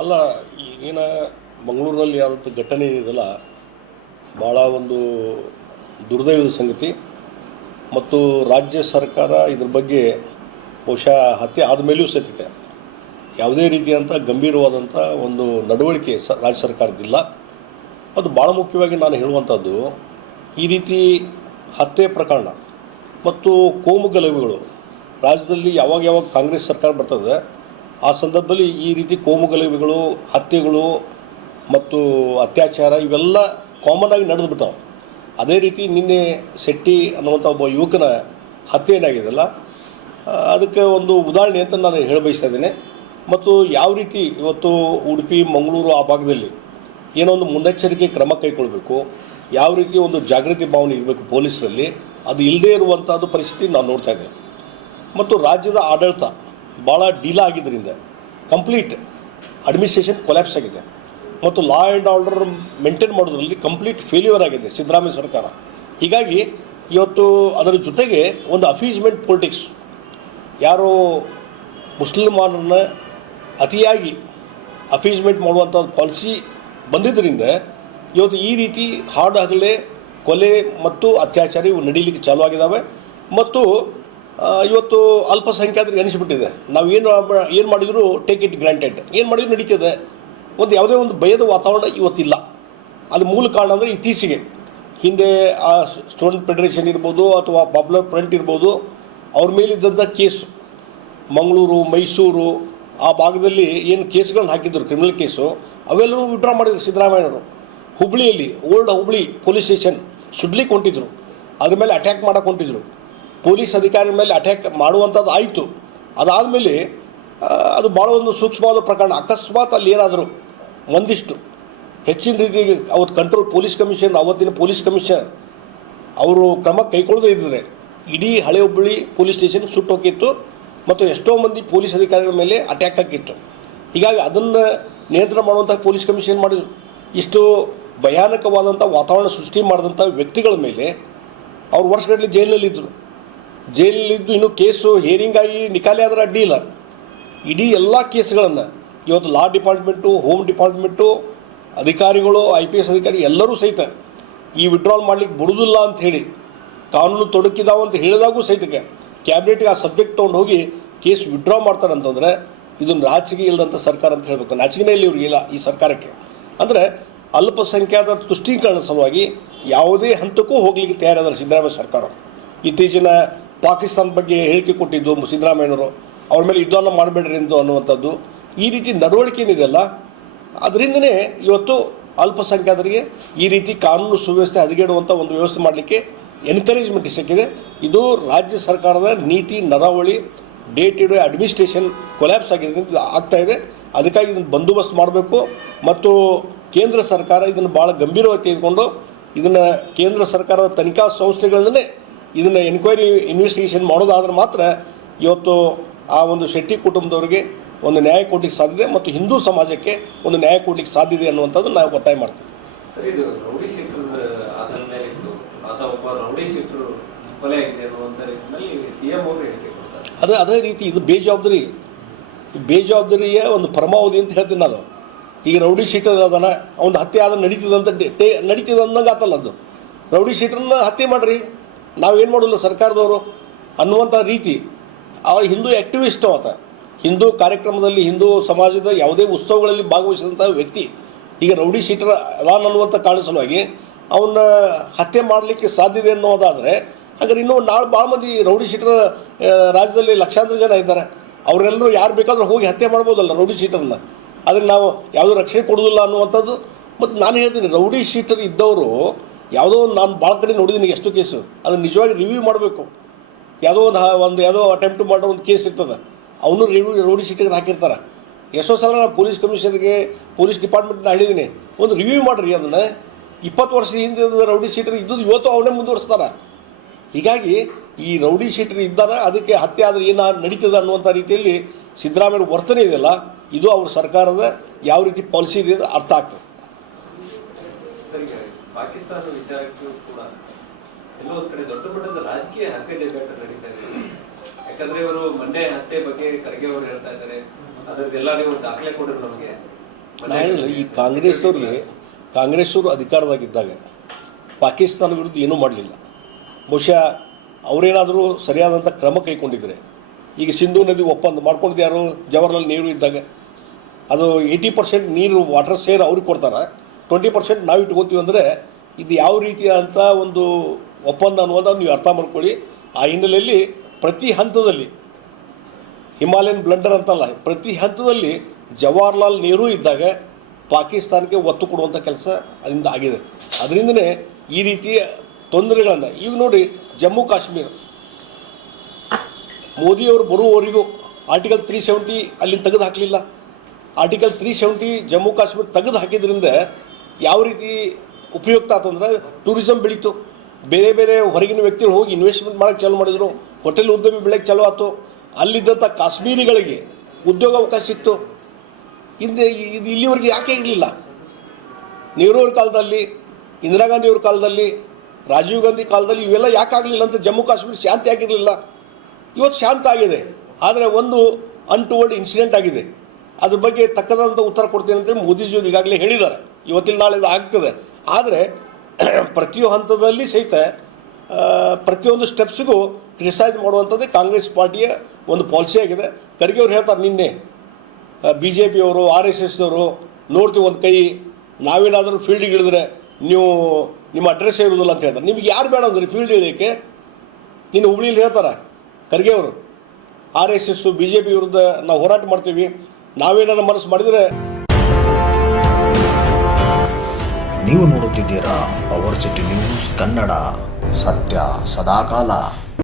ಅಲ್ಲ, ಈಗಿನ ಮಂಗಳೂರಿನಲ್ಲಿ ಆದಂಥ ಘಟನೆ ಏನಿದೆಯಲ್ಲ, ಭಾಳ ಒಂದು ದುರ್ದೈವದ ಸಂಗತಿ. ಮತ್ತು ರಾಜ್ಯ ಸರ್ಕಾರ ಇದ್ರ ಬಗ್ಗೆ ಬಹುಶಃ ಹತ್ಯೆ ಆದಮೇಲೆಯೂ ಸಹಿತ ಯಾವುದೇ ರೀತಿಯಂಥ ಗಂಭೀರವಾದಂಥ ಒಂದು ನಡವಳಿಕೆ ರಾಜ್ಯ ಸರ್ಕಾರದಿಲ್ಲ. ಮತ್ತು ಭಾಳ ಮುಖ್ಯವಾಗಿ ನಾನು ಹೇಳುವಂಥದ್ದು, ಈ ರೀತಿ ಹತ್ಯೆ ಪ್ರಕರಣ ಮತ್ತು ಕೋಮು ಗಲಭೆಗಳು ರಾಜ್ಯದಲ್ಲಿ ಯಾವಾಗ ಕಾಂಗ್ರೆಸ್ ಸರ್ಕಾರ ಬರ್ತದೆ ಆ ಸಂದರ್ಭದಲ್ಲಿ ಈ ರೀತಿ ಕೋಮು ಗಲಭೆಗಳು, ಹತ್ಯೆಗಳು ಮತ್ತು ಅತ್ಯಾಚಾರ ಇವೆಲ್ಲ ಕಾಮನ್ ಆಗಿ ನಡೆದುಬಿಟ್ಟಾವೆ. ಅದೇ ರೀತಿ ನಿನ್ನೆ ಶೆಟ್ಟಿ ಅನ್ನುವಂಥ ಒಬ್ಬ ಯುವಕನ ಹತ್ಯೆ ಏನಾಗಿದೆಯಲ್ಲ, ಅದಕ್ಕೆ ಒಂದು ಉದಾಹರಣೆ ಅಂತ ನಾನು ಹೇಳಬಯಸ್ತಾ ಇದ್ದೇನೆ. ಮತ್ತು ಯಾವ ರೀತಿ ಇವತ್ತು ಉಡುಪಿ, ಮಂಗಳೂರು ಆ ಭಾಗದಲ್ಲಿ ಏನೋ ಒಂದು ಮುನ್ನೆಚ್ಚರಿಕೆ ಕ್ರಮ ಕೈಗೊಳ್ಳಬೇಕು, ಯಾವ ರೀತಿ ಒಂದು ಜಾಗೃತಿ ಭಾವನೆ ಇರಬೇಕು ಪೊಲೀಸರಲ್ಲಿ, ಅದು ಇಲ್ಲದೇ ಇರುವಂಥದ್ದು ಪರಿಸ್ಥಿತಿ ನಾವು ನೋಡ್ತಾ ಇದ್ದೇವೆ. ಮತ್ತು ರಾಜ್ಯದ ಆಡಳಿತ ಭಾಳ ಡೀಲಾ ಆಗಿದ್ದರಿಂದ ಕಂಪ್ಲೀಟ್ ಅಡ್ಮಿನಿಸ್ಟ್ರೇಷನ್ ಕೊಲ್ಯಾಪ್ಸ್ ಆಗಿದೆ. ಮತ್ತು ಲಾ ಆ್ಯಂಡ್ ಆರ್ಡರ್ ಮೇಂಟೈನ್ ಮಾಡೋದ್ರಲ್ಲಿ ಕಂಪ್ಲೀಟ್ ಫೇಲ್ಯೂರ್ ಆಗಿದೆ ಸಿದ್ದರಾಮಯ್ಯ ಸರ್ಕಾರ. ಹೀಗಾಗಿ ಇವತ್ತು ಅದರ ಜೊತೆಗೆ ಒಂದು ಅಫೀಸ್ಮೆಂಟ್ ಪೊಲಿಟಿಕ್ಸ್, ಯಾರು ಮುಸ್ಲಿಮಾನರನ್ನ ಅತಿಯಾಗಿ ಅಫೀಸ್ಮೆಂಟ್ ಮಾಡುವಂಥ ಪಾಲಿಸಿ ಬಂದಿದ್ದರಿಂದ ಇವತ್ತು ಈ ರೀತಿ ಹಾಡು ಹಗಲೇ ಕೊಲೆ ಮತ್ತು ಅತ್ಯಾಚಾರ ಇವು ನಡೀಲಿಕ್ಕೆ ಚಾಲೂ ಆಗಿದ್ದಾವೆ. ಮತ್ತು ಇವತ್ತು ಅಲ್ಪಸಂಖ್ಯಾತರಿಗೆ ಅನಿಸ್ಬಿಟ್ಟಿದೆ, ನಾವು ಏನು ಮಾಡಿದರೂ ಟೇಕ್ ಇಟ್ ಗ್ರಾಂಟೆಡ್, ಏನು ಮಾಡಿದ್ರು ನಡೀತದೆ. ಯಾವುದೇ ಒಂದು ಭಯದ ವಾತಾವರಣ ಇವತ್ತಿಲ್ಲ. ಅದು ಮೂಲ ಕಾರಣ ಅಂದರೆ ಇತ್ತೀಚೆಗೆ ಹಿಂದೆ ಆ ಸ್ಟೂಡೆಂಟ್ ಫೆಡರೇಷನ್ ಇರ್ಬೋದು ಅಥವಾ ಪಾಪ್ಯುಲರ್ ಫ್ರಂಟ್ ಇರ್ಬೋದು, ಅವ್ರ ಮೇಲಿದ್ದಂಥ ಕೇಸು ಮಂಗಳೂರು, ಮೈಸೂರು ಆ ಭಾಗದಲ್ಲಿ ಏನು ಕೇಸ್ಗಳನ್ನ ಹಾಕಿದ್ರು, ಕ್ರಿಮಿನಲ್ ಕೇಸು, ಅವೆಲ್ಲರೂ ವಿಡ್ರಾ ಮಾಡಿದ್ರು ಸಿದ್ದರಾಮಯ್ಯನವರು. ಹುಬ್ಳಿಯಲ್ಲಿ ಓಲ್ಡ್ ಹುಬ್ಳಿ ಪೊಲೀಸ್ ಸ್ಟೇಷನ್ ಸುಡ್ಲಿಕ್ಕೆ ಹೊಂಟಿದ್ರು, ಅದ್ರ ಮೇಲೆ ಅಟ್ಯಾಕ್ ಮಾಡೋಕೆ ಹೊಂಟಿದ್ರು. ಪೊಲೀಸ್ ಅಧಿಕಾರಿ ಮೇಲೆ ಅಟ್ಯಾಕ್ ಮಾಡುವಂಥದ್ದು ಆಯಿತು. ಅದಾದಮೇಲೆ ಅದು ಭಾಳ ಒಂದು ಸೂಕ್ಷ್ಮವಾದ ಪ್ರಕರಣ. ಅಕಸ್ಮಾತ್ ಅಲ್ಲಿ ಏನಾದರೂ ಒಂದಿಷ್ಟು ಹೆಚ್ಚಿನ ರೀತಿಗೆ ಅವತ್ತು ಕಂಟ್ರೋಲ್ ಪೊಲೀಸ್ ಕಮಿಷನ್, ಅವತ್ತಿನ ಪೊಲೀಸ್ ಕಮಿಷನರ್ ಅವರು ಕ್ರಮ ಕೈಗೊಳ್ಳದೇ ಇದ್ದರೆ ಇಡೀ ಹಳೆ ಹುಬ್ಬಳ್ಳಿ ಪೊಲೀಸ್ ಸ್ಟೇಷನ್ ಸುಟ್ಟು ಹೋಗಿತ್ತು ಮತ್ತು ಎಷ್ಟೋ ಮಂದಿ ಪೊಲೀಸ್ ಅಧಿಕಾರಿಗಳ ಮೇಲೆ ಅಟ್ಯಾಕ್ ಆಗಿತ್ತು. ಹೀಗಾಗಿ ಅದನ್ನು ನಿಯಂತ್ರಣ ಮಾಡುವಂಥ ಪೊಲೀಸ್ ಕಮಿಷನ್ ಮಾಡಿದರು. ಇಷ್ಟು ಭಯಾನಕವಾದಂಥ ವಾತಾವರಣ ಸೃಷ್ಟಿ ಮಾಡಿದಂಥ ವ್ಯಕ್ತಿಗಳ ಮೇಲೆ ಅವ್ರು ವರ್ಷಗಟ್ಟಲೆ ಜೈಲಿನಲ್ಲಿದ್ದರು. ಜೈಲಿನಲ್ಲಿದ್ದು ಇನ್ನೂ ಕೇಸು ಹಿಯರಿಂಗ್ ಆಗಿ ನಿಕಾಲಿ ಆದರೆ ಅಡ್ಡಿ ಇಲ್ಲ. ಇಡೀ ಎಲ್ಲ ಕೇಸ್ಗಳನ್ನು ಇವತ್ತು ಲಾ ಡಿಪಾರ್ಟ್ಮೆಂಟು, ಹೋಮ್ ಡಿಪಾರ್ಟ್ಮೆಂಟು ಅಧಿಕಾರಿಗಳು, IPS ಅಧಿಕಾರಿ ಎಲ್ಲರೂ ಸಹಿತ ಈ ವಿಡ್ರಾಲ್ ಮಾಡಲಿಕ್ಕೆ ಬಿಡುವುದಿಲ್ಲ ಅಂಥೇಳಿ ಕಾನೂನು ತೊಡಕಿದಾವಂತ ಹೇಳಿದಾಗೂ ಸಹಿತಕ್ಕೆ ಕ್ಯಾಬಿನೆಟ್ಗೆ ಆ ಸಬ್ಜೆಕ್ಟ್ ತೊಗೊಂಡು ಹೋಗಿ ಕೇಸ್ ವಿಡ್ರಾ ಮಾಡ್ತಾರೆ ಅಂತಂದರೆ ಇದನ್ನು ನಾಚಿಕೆ ಇಲ್ಲದಂಥ ಸರ್ಕಾರ ಅಂತ ಹೇಳಬೇಕು. ನಾಚಿಕೆನೇ ಇಲ್ಲಿ ಇವ್ರಿಗೆ ಇಲ್ಲ ಈ ಸರ್ಕಾರಕ್ಕೆ. ಅಂದರೆ ಅಲ್ಪಸಂಖ್ಯಾತ ತುಷ್ಟೀಕರಣ ಸಲುವಾಗಿ ಯಾವುದೇ ಹಂತಕ್ಕೂ ಹೋಗಲಿಕ್ಕೆ ತಯಾರಾದ ಸಿದ್ದರಾಮಯ್ಯ ಸರ್ಕಾರ. ಇತ್ತೀಚಿನ ಪಾಕಿಸ್ತಾನ ಬಗ್ಗೆ ಹೇಳಿಕೆ ಕೊಟ್ಟಿದ್ದು ಸಿದ್ದರಾಮಯ್ಯನವರು, ಅವ್ರ ಮೇಲೆ ಯುದ್ಧವನ್ನು ಮಾಡಬೇಡ್ರಿ ಎಂದು ಅನ್ನುವಂಥದ್ದು, ಈ ರೀತಿ ನಡವಳಿಕೆ ಏನಿದೆಯಲ್ಲ ಅದರಿಂದನೇ ಇವತ್ತು ಅಲ್ಪಸಂಖ್ಯಾತರಿಗೆ ಈ ರೀತಿ ಕಾನೂನು ಸುವ್ಯವಸ್ಥೆ ಹದಗೆಡುವಂಥ ಒಂದು ವ್ಯವಸ್ಥೆ ಮಾಡಲಿಕ್ಕೆ ಎನ್ಕರೇಜ್ಮೆಂಟ್ ಸಿಕ್ಕಿದೆ. ಇದು ರಾಜ್ಯ ಸರ್ಕಾರದ ನೀತಿ ನಡವಳಿ, day to day administration collapse ಆಗಿದೆ ಆಗ್ತಾಯಿದೆ. ಅದಕ್ಕಾಗಿ ಇದನ್ನು ಬಂದೋಬಸ್ತ್ ಮಾಡಬೇಕು. ಮತ್ತು ಕೇಂದ್ರ ಸರ್ಕಾರ ಇದನ್ನು ಭಾಳ ಗಂಭೀರವಾಗಿ ತೆಗೆದುಕೊಂಡು ಇದನ್ನು ಕೇಂದ್ರ ಸರ್ಕಾರದ ತನಿಖಾ ಸಂಸ್ಥೆಗಳಿಂದಲೇ ಇದನ್ನು ಎನ್ಕ್ವೈರಿ ಇನ್ವೆಸ್ಟಿಗೇಷನ್ ಮಾಡೋದಾದ್ರೆ ಮಾತ್ರ ಇವತ್ತು ಆ ಒಂದು ಶೆಟ್ಟಿ ಕುಟುಂಬದವರಿಗೆ ಒಂದು ನ್ಯಾಯ ಕೊಡಲಿಕ್ಕೆ ಸಾಧ್ಯತೆ ಮತ್ತು ಹಿಂದೂ ಸಮಾಜಕ್ಕೆ ಒಂದು ನ್ಯಾಯ ಕೊಡಲಿಕ್ಕೆ ಸಾಧ್ಯತೆ ಅನ್ನುವಂಥದ್ದು ನಾವು ಒತ್ತಾಯ ಮಾಡ್ತೀವಿ. ಸರ್, ಇದು ರೌಡಿ ಶೀಟರ್ ಆಧಾರದ ಮೇಲೆ ಇತ್ತು ಅಥವಾ ಒಬ್ಬ ರೌಡಿ ಶೀಟರ್ ಕೊಲೆ ಆಗಿದೆ ಅನ್ನುವಂಥ ನಿಟ್ಟಿನಲ್ಲಿ CM ಅವರು ಹೇಳಿಕೆ ಕೊಡ್ತಾರೆ. ಅದೇ ರೀತಿ ಇದು ಬೇಜವಾಬ್ದಾರಿಯ ಒಂದು ಪರಮಾವಧಿ ಅಂತ ಹೇಳ್ತೀನಿ ನಾನು. ಈಗ ರೌಡಿ ಶೀಟರ್ ಅದನ್ನ ಒಂದು ಹತ್ಯೆ ಆದ್ರೆ ನಡೀತದೆ ಅಂದಂಗೆ ಆತಲ್ಲ. ಅದು ರೌಡಿ ಶೀಟರ್ನ ಹತ್ಯೆ ಮಾಡಿರಿ, ನಾವೇನು ಮಾಡೋಲ್ಲ ಸರ್ಕಾರದವರು ಅನ್ನುವಂಥ ರೀತಿ. ಆ ಹಿಂದೂ ಆ್ಯಕ್ಟಿವಿಸ್ಟ್ ಆತ, ಹಿಂದೂ ಕಾರ್ಯಕ್ರಮದಲ್ಲಿ, ಹಿಂದೂ ಸಮಾಜದ ಯಾವುದೇ ಉತ್ಸವಗಳಲ್ಲಿ ಭಾಗವಹಿಸಿದಂಥ ವ್ಯಕ್ತಿ ಈಗ ರೌಡಿ ಶೀಟರ್ ಅದಾನ ಅನ್ನುವಂಥ ಕಾರಣ ಸಲುವಾಗಿ ಅವನ್ನ ಹತ್ಯೆ ಮಾಡಲಿಕ್ಕೆ ಸಾಧ್ಯತೆ ಅನ್ನೋದಾದರೆ ಹಾಗಾದ್ರೆ ಇನ್ನೂ ನಾಳೆ ಭಾಳ ಮಂದಿ ರೌಡಿ ಶೀಟರ್ ರಾಜ್ಯದಲ್ಲಿ ಲಕ್ಷಾಂತರ ಜನ ಇದ್ದಾರೆ. ಅವರೆಲ್ಲರೂ ಯಾರು ಬೇಕಾದರೂ ಹೋಗಿ ಹತ್ಯೆ ಮಾಡ್ಬೋದಲ್ಲ ರೌಡಿ ಶೀಟರ್ನ. ಅದಕ್ಕೆ ನಾವು ಯಾವುದೂ ರಕ್ಷಣೆ ಕೊಡೋದಿಲ್ಲ ಅನ್ನುವಂಥದ್ದು. ಮತ್ತು ನಾನು ಹೇಳ್ತೀನಿ, ರೌಡಿ ಶೀಟರ್ ಇದ್ದವರು ಯಾವುದೋ ಒಂದು ನಾನು ಭಾಳ ಕಡೆ ನೋಡಿದ್ದೀನಿ ಎಷ್ಟು ಕೇಸು, ಅದನ್ನು ನಿಜವಾಗಿ ರಿವ್ಯೂ ಮಾಡಬೇಕು. ಯಾವುದೋ ಅಟೆಂಪ್ಟ್ ಮಾಡೋ ಒಂದು ಕೇಸ್ ಇರ್ತದೆ, ಅವನು ರೌಡಿ ಶೀಟರ್ಗೆ ಹಾಕಿರ್ತಾರೆ. ಎಷ್ಟೋ ಸಲ ನಾನು ಪೊಲೀಸ್ ಕಮಿಷನರ್ಗೆ, ಪೊಲೀಸ್ ಡಿಪಾರ್ಟ್ಮೆಂಟ್ನ ಹೇಳಿದ್ದೀನಿ, ಒಂದು ರಿವ್ಯೂ ಮಾಡಿರಿ ಅದನ್ನು. 20 ವರ್ಷ ಹಿಂದೆ ರೌಡಿ ಶೀಟರ್ ಇದ್ದದ್ದು ಇವತ್ತು ಅವನೇ ಮುಂದುವರಿಸ್ತಾರೆ. ಹೀಗಾಗಿ ಈ ರೌಡಿ ಶೀಟರ್ ಇದ್ದಾರೆ, ಅದಕ್ಕೆ ಹತ್ಯೆ ಆದರೆ ಏನು ನಡೀತದೆ ಅನ್ನುವಂಥ ರೀತಿಯಲ್ಲಿ ಸಿದ್ದರಾಮಯ್ಯ ವರ್ತನೆ ಇದೆಯಲ್ಲ, ಇದು ಅವ್ರ ಸರ್ಕಾರದ ಯಾವ ರೀತಿ ಪಾಲಿಸಿ ಇದೆ ಅರ್ಥ ಆಗ್ತದೆ. ಪಾಕಿಸ್ತಾನ ವಿಚಾರಕ್ಕೂ ಕೂಡ ಎಲ್ಲೋ ಒಂದು ಕಡೆ ದೊಡ್ಡ ಮಟ್ಟದ ರಾಜಕೀಯ ಹಕ್ಕ ಜಗ್ಗಾಟ ನಡೀತಾ ಇದೆ. ಯಾಕಂದ್ರೆ ಇವರು ಮಂಡ್ಯ ಹತ್ಯೆ ಬಗ್ಗೆ ಖರ್ಗೆ ಅವರು ಹೇಳ್ತಾ ಇದ್ದಾರೆ, ಅದರದ್ದೆಲ್ಲ ನೀವು ದಾಖಲೆ ಕೊಡರು ನಮಗೆ, ನಾನು ಹೇಳಿಲ್ಲ, ಈ ಕಾಂಗ್ರೆಸ್ಸವರು ಅಧಿಕಾರದಾಗಿದ್ದಾಗ ಪಾಕಿಸ್ತಾನ ವಿರುದ್ಧ ಏನೂ ಮಾಡಲಿಲ್ಲ. ಬಹುಶಃ ಅವರೇನಾದರೂ ಸರಿಯಾದಂಥ ಕ್ರಮ ಕೈಗೊಂಡಿದ್ರೆ, ಈಗ ಸಿಂಧೂ ನದಿ ಒಪ್ಪಂದ ಮಾಡ್ಕೊಂಡಿದ್ದು ಯಾರು? ಜವಾಹರ್ಲಾಲ್ ನೆಹರು ಇದ್ದಾಗ. ಅದು 80% ನೀರು ವಾಟರ್ ಶೇರ್ ಅವ್ರಿಗೆ ಕೊಡ್ತಾರೆ, 20% ನಾವು ಇಟ್ಕೊತೀವಿ. ಅಂದರೆ ಇದು ಯಾವ ರೀತಿಯಾದಂಥ ಒಂದು ಒಪ್ಪಂದ ಅನ್ನೋದನ್ನು ನೀವು ಅರ್ಥ ಮಾಡ್ಕೊಳ್ಳಿ. ಆ ಹಿನ್ನೆಲೆಯಲ್ಲಿ ಪ್ರತಿ ಹಂತದಲ್ಲಿ ಹಿಮಾಲಯನ್ ಬ್ಲಂಡರ್ ಅಂತಲ್ಲ, ಪ್ರತಿ ಹಂತದಲ್ಲಿ ಜವಾಹರ್ಲಾಲ್ ನೆಹರು ಇದ್ದಾಗ ಪಾಕಿಸ್ತಾನಕ್ಕೆ ಒತ್ತು ಕೊಡುವಂಥ ಕೆಲಸ ಅದರಿಂದ ಆಗಿದೆ. ಅದರಿಂದನೇ ಈ ರೀತಿಯ ತೊಂದರೆಗಳನ್ನು ಈಗ ನೋಡಿ, ಜಮ್ಮು ಕಾಶ್ಮೀರ ಮೋದಿಯವರು ಬರುವವರೆಗೂ ಆರ್ಟಿಕಲ್ 370 ಅಲ್ಲಿ ತೆಗೆದು ಹಾಕಲಿಲ್ಲ. ಆರ್ಟಿಕಲ್ 370 ಜಮ್ಮು ಕಾಶ್ಮೀರ ತೆಗೆದು ಹಾಕಿದ್ರಿಂದ ಯಾವ ರೀತಿ ಉಪಯುಕ್ತ ಆತಂದ್ರೆ ಟೂರಿಸಂ ಬೆಳೀತು, ಬೇರೆ ಬೇರೆ ಹೊರಗಿನ ವ್ಯಕ್ತಿಗಳು ಹೋಗಿ ಇನ್ವೆಸ್ಟ್ಮೆಂಟ್ ಮಾಡೋಕ್ಕೆ ಚಾಲು ಮಾಡಿದರು, ಹೋಟೆಲ್ ಉದ್ಯಮ ಬೆಳೆಯೋಕ್ಕೆ ಚಾಲು ಆಯ್ತು, ಅಲ್ಲಿದ್ದಂಥ ಕಾಶ್ಮೀರಿಗಳಿಗೆ ಉದ್ಯೋಗ ಅವಕಾಶ ಸಿಕ್ತು. ಹಿಂದೆ ಇದು ಇಲ್ಲಿವರೆಗೆ ಯಾಕೆ ಇರಲಿಲ್ಲ? ನೆಹರು ಅವ್ರ ಕಾಲದಲ್ಲಿ, ಇಂದಿರಾ ಗಾಂಧಿ ಅವ್ರ ಕಾಲದಲ್ಲಿ, ರಾಜೀವ್ ಗಾಂಧಿ ಕಾಲದಲ್ಲಿ ಇವೆಲ್ಲ ಯಾಕೆ ಆಗಲಿಲ್ಲ ಅಂತ ಜಮ್ಮು ಕಾಶ್ಮೀರ ಶಾಂತಿ ಆಗಿರಲಿಲ್ಲ. ಇವತ್ತು ಶಾಂತ ಆಗಿದೆ. ಆದರೆ ಒಂದು ಅನ್ಟುವರ್ಡ್ ಇನ್ಸಿಡೆಂಟ್ ಆಗಿದೆ. ಅದ್ರ ಬಗ್ಗೆ ತಕ್ಕದಾದಂಥ ಉತ್ತರ ಕೊಡ್ತೀನಿ ಅಂತೇಳಿ ಮೋದಿಜಿಯವರು ಈಗಾಗಲೇ ಹೇಳಿದ್ದಾರೆ. ಇವತ್ತಿನ ನಾಳೆ ಇದು ಆಗ್ತದೆ. ಆದರೆ ಪ್ರತಿಯೊಂದು ಹಂತದಲ್ಲಿ ಸಹಿತ ಪ್ರತಿಯೊಂದು ಸ್ಟೆಪ್ಸಿಗೂ ಕ್ರಿಟಿಸೈಸ್ ಮಾಡುವಂಥದ್ದೇ ಕಾಂಗ್ರೆಸ್ ಪಾರ್ಟಿಯ ಒಂದು ಪಾಲಿಸಿ ಆಗಿದೆ. ಖರ್ಗೆ ಅವ್ರು ಹೇಳ್ತಾರೆ, ನಿನ್ನೆ BJP ಅವರು RSSದವರು ನೋಡ್ತೀವಿ ಒಂದು ಕೈ, ನಾವೇನಾದರೂ ಫೀಲ್ಡಿಗೆ ಇಳಿದ್ರೆ ನೀವು ನಿಮ್ಮ ಅಡ್ರೆಸ್ಸೇ ಇರೋದಿಲ್ಲ ಅಂತ ಹೇಳ್ತಾರೆ. ನಿಮ್ಗೆ ಯಾರು ಬೇಡ ಅಂದ್ರೆ ಫೀಲ್ಡ್ ಇಳಿಯೋಕ್ಕೆ? ನೀನು ಹುಬ್ಳಿಲಿ ಹೇಳ್ತಾರೆ ಖರ್ಗೆ ಅವರು, RSS BJP ವಿರುದ್ಧ ನಾವು ಹೋರಾಟ ಮಾಡ್ತೀವಿ, ನಾವೇನಾದ್ರು ಮನಸ್ಸು ಮಾಡಿದರೆ. ನೀವು ನೋಡುತ್ತಿದ್ದೀರಾ ಪವರ್ ಸಿಟಿ ನ್ಯೂಸ್ ಕನ್ನಡ, ಸತ್ಯ ಸದಾಕಾಲ.